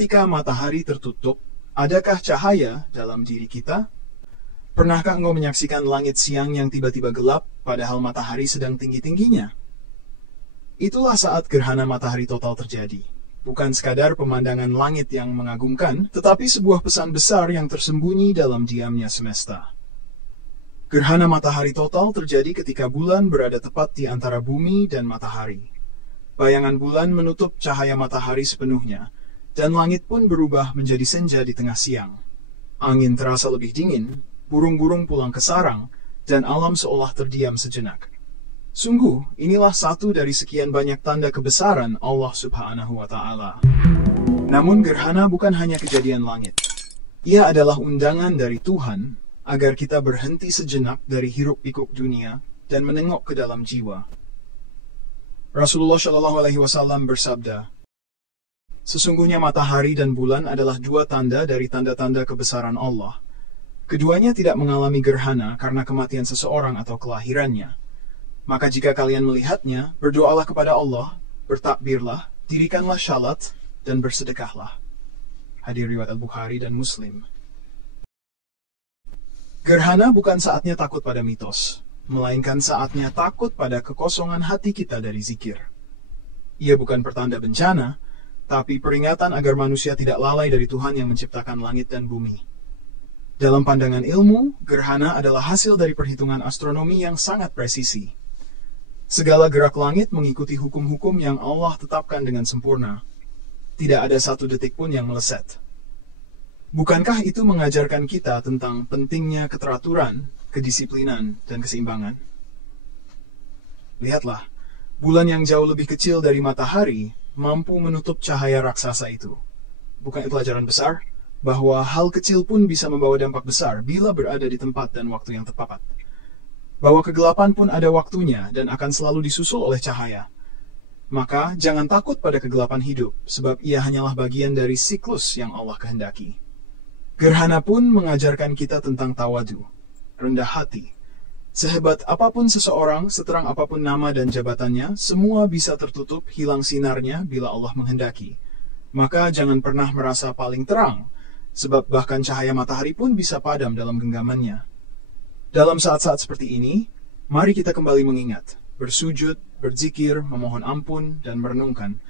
Ketika matahari tertutup, adakah cahaya dalam diri kita? Pernahkah engkau menyaksikan langit siang yang tiba-tiba gelap, padahal matahari sedang tinggi-tingginya? Itulah saat gerhana matahari total terjadi. Bukan sekadar pemandangan langit yang mengagumkan, tetapi sebuah pesan besar yang tersembunyi dalam diamnya semesta. Gerhana matahari total terjadi ketika bulan berada tepat di antara bumi dan matahari. Bayangan bulan menutup cahaya matahari sepenuhnya, dan langit pun berubah menjadi senja di tengah siang. Angin terasa lebih dingin, burung-burung pulang ke sarang, dan alam seolah terdiam sejenak. Sungguh, inilah satu dari sekian banyak tanda kebesaran Allah Subhanahu wa Ta'ala. Namun gerhana bukan hanya kejadian langit. Ia adalah undangan dari Tuhan agar kita berhenti sejenak dari hiruk-pikuk dunia dan menengok ke dalam jiwa. Rasulullah Shallallahu Alaihi Wasallam bersabda, "Sesungguhnya matahari dan bulan adalah dua tanda dari tanda-tanda kebesaran Allah. Keduanya tidak mengalami gerhana karena kematian seseorang atau kelahirannya. Maka jika kalian melihatnya, berdoalah kepada Allah, bertakbirlah, dirikanlah syalat, dan bersedekahlah." Hadis riwayat Al-Bukhari dan Muslim. Gerhana bukan saatnya takut pada mitos, melainkan saatnya takut pada kekosongan hati kita dari zikir. Ia bukan pertanda bencana, tapi peringatan agar manusia tidak lalai dari Tuhan yang menciptakan langit dan bumi. Dalam pandangan ilmu, gerhana adalah hasil dari perhitungan astronomi yang sangat presisi. Segala gerak langit mengikuti hukum-hukum yang Allah tetapkan dengan sempurna. Tidak ada satu detik pun yang meleset. Bukankah itu mengajarkan kita tentang pentingnya keteraturan, kedisiplinan, dan keseimbangan? Lihatlah, bulan yang jauh lebih kecil dari matahari mampu menutup cahaya raksasa itu. Bukan itu pelajaran besar? Bahwa hal kecil pun bisa membawa dampak besar bila berada di tempat dan waktu yang tepat. Bahwa kegelapan pun ada waktunya dan akan selalu disusul oleh cahaya. Maka jangan takut pada kegelapan hidup, sebab ia hanyalah bagian dari siklus yang Allah kehendaki. Gerhana pun mengajarkan kita tentang tawadu, rendah hati. Sehebat apapun seseorang, seterang apapun nama dan jabatannya, semua bisa tertutup, hilang sinarnya bila Allah menghendaki. Maka jangan pernah merasa paling terang, sebab bahkan cahaya matahari pun bisa padam dalam genggamannya. Dalam saat-saat seperti ini, mari kita kembali mengingat, bersujud, berzikir, memohon ampun, dan merenungkan.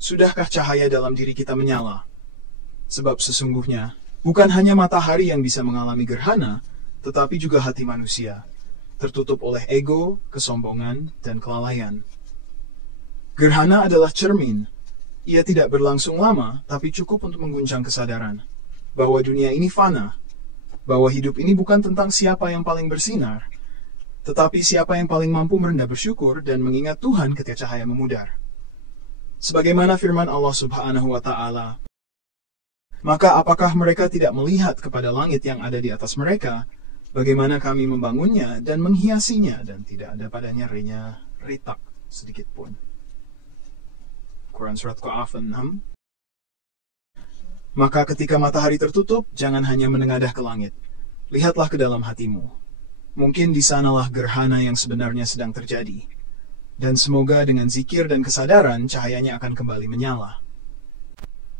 Sudahkah cahaya dalam diri kita menyala? Sebab sesungguhnya, bukan hanya matahari yang bisa mengalami gerhana, tetapi juga hati manusia, tertutup oleh ego, kesombongan, dan kelalaian. Gerhana adalah cermin. Ia tidak berlangsung lama, tapi cukup untuk mengguncang kesadaran bahwa dunia ini fana, bahwa hidup ini bukan tentang siapa yang paling bersinar, tetapi siapa yang paling mampu merendah bersyukur dan mengingat Tuhan ketika cahaya memudar. Sebagaimana firman Allah Subhanahu wa Ta'ala, "Maka apakah mereka tidak melihat kepada langit yang ada di atas mereka, bagaimana kami membangunnya dan menghiasinya, dan tidak ada padanya ritak sedikit pun." Quran Surat Qaf 6. Maka ketika matahari tertutup, jangan hanya menengadah ke langit. Lihatlah ke dalam hatimu. Mungkin di sanalah gerhana yang sebenarnya sedang terjadi. Dan semoga dengan zikir dan kesadaran, cahayanya akan kembali menyala.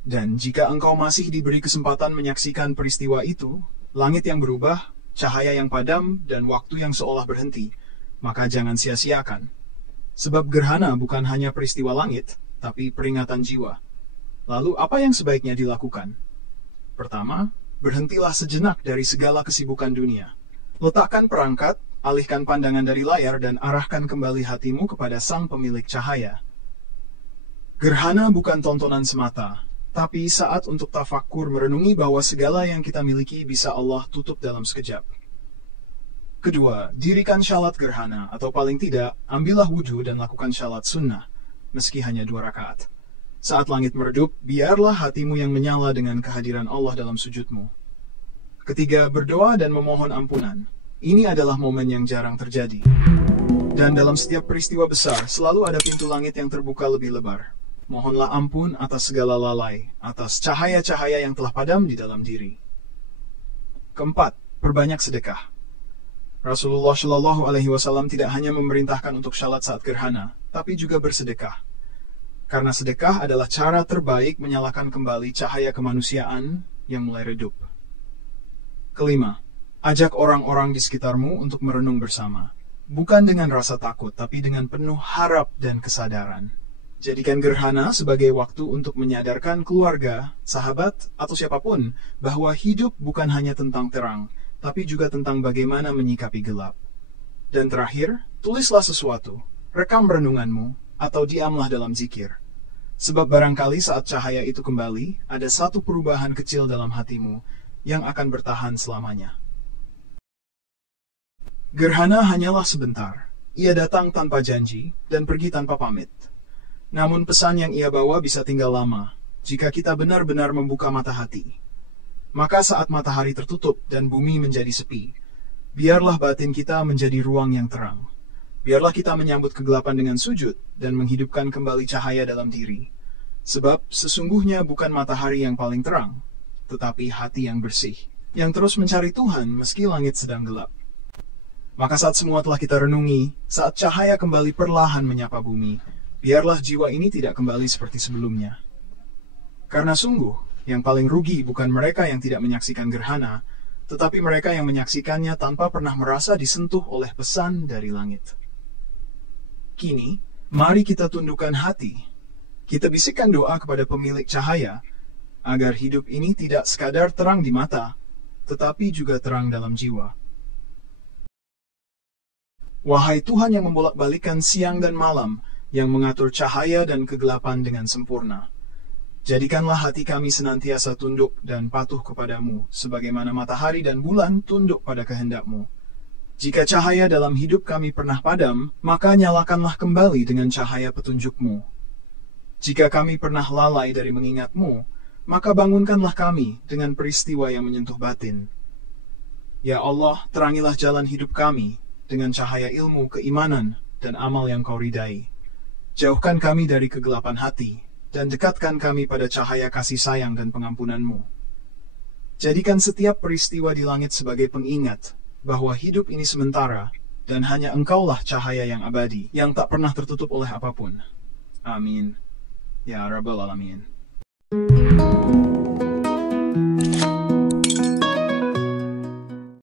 Dan jika engkau masih diberi kesempatan menyaksikan peristiwa itu, langit yang berubah, cahaya yang padam, dan waktu yang seolah berhenti, maka jangan sia-siakan. Sebab gerhana bukan hanya peristiwa langit, tapi peringatan jiwa. Lalu apa yang sebaiknya dilakukan? Pertama, berhentilah sejenak dari segala kesibukan dunia. Letakkan perangkat, alihkan pandangan dari layar, dan arahkan kembali hatimu kepada Sang Pemilik cahaya. Gerhana bukan tontonan semata, tapi saat untuk tafakkur merenungi bahwa segala yang kita miliki bisa Allah tutup dalam sekejap. Kedua, dirikan syalat gerhana, atau paling tidak, ambillah wudhu dan lakukan syalat sunnah, meski hanya 2 rakaat. Saat langit meredup, biarlah hatimu yang menyala dengan kehadiran Allah dalam sujudmu. Ketiga, berdoa dan memohon ampunan. Ini adalah momen yang jarang terjadi. Dan dalam setiap peristiwa besar, selalu ada pintu langit yang terbuka lebih lebar. Mohonlah ampun atas segala lalai, atas cahaya-cahaya yang telah padam di dalam diri. Keempat, perbanyak sedekah. Rasulullah Shallallahu Alaihi Wasallam tidak hanya memerintahkan untuk syalat saat gerhana, tapi juga bersedekah. karena sedekah adalah cara terbaik menyalakan kembali cahaya kemanusiaan yang mulai redup. Kelima, ajak orang-orang di sekitarmu untuk merenung bersama. Bukan dengan rasa takut, tapi dengan penuh harap dan kesadaran. Jadikan gerhana sebagai waktu untuk menyadarkan keluarga, sahabat, atau siapapun bahwa hidup bukan hanya tentang terang, tapi juga tentang bagaimana menyikapi gelap. Dan terakhir, tulislah sesuatu, rekam renunganmu, atau diamlah dalam zikir. Sebab barangkali saat cahaya itu kembali, ada satu perubahan kecil dalam hatimu yang akan bertahan selamanya. Gerhana hanyalah sebentar. Ia datang tanpa janji dan pergi tanpa pamit. Namun pesan yang ia bawa bisa tinggal lama, jika kita benar-benar membuka mata hati. Maka saat matahari tertutup dan bumi menjadi sepi, biarlah batin kita menjadi ruang yang terang. Biarlah kita menyambut kegelapan dengan sujud dan menghidupkan kembali cahaya dalam diri. Sebab sesungguhnya bukan matahari yang paling terang, tetapi hati yang bersih, yang terus mencari Tuhan meski langit sedang gelap. Maka saat semua telah kita renungi, saat cahaya kembali perlahan menyapa bumi, biarlah jiwa ini tidak kembali seperti sebelumnya. Karena sungguh, yang paling rugi bukan mereka yang tidak menyaksikan gerhana, tetapi mereka yang menyaksikannya tanpa pernah merasa disentuh oleh pesan dari langit. Kini, mari kita tundukkan hati. Kita bisikkan doa kepada pemilik cahaya, agar hidup ini tidak sekadar terang di mata, tetapi juga terang dalam jiwa. Wahai Tuhan yang membolak-balikan siang dan malam, yang mengatur cahaya dan kegelapan dengan sempurna, jadikanlah hati kami senantiasa tunduk dan patuh kepadamu, sebagaimana matahari dan bulan tunduk pada kehendak-Mu. Jika cahaya dalam hidup kami pernah padam, maka nyalakanlah kembali dengan cahaya petunjuk-Mu. Jika kami pernah lalai dari mengingat-Mu, maka bangunkanlah kami dengan peristiwa yang menyentuh batin. Ya Allah, terangilah jalan hidup kami dengan cahaya ilmu, keimanan, dan amal yang Kau ridai. Jauhkan kami dari kegelapan hati, dan dekatkan kami pada cahaya kasih sayang dan pengampunan-Mu. Jadikan setiap peristiwa di langit sebagai pengingat bahwa hidup ini sementara, dan hanya Engkaulah cahaya yang abadi, yang tak pernah tertutup oleh apapun. Amin. Ya Rabbal Alamin.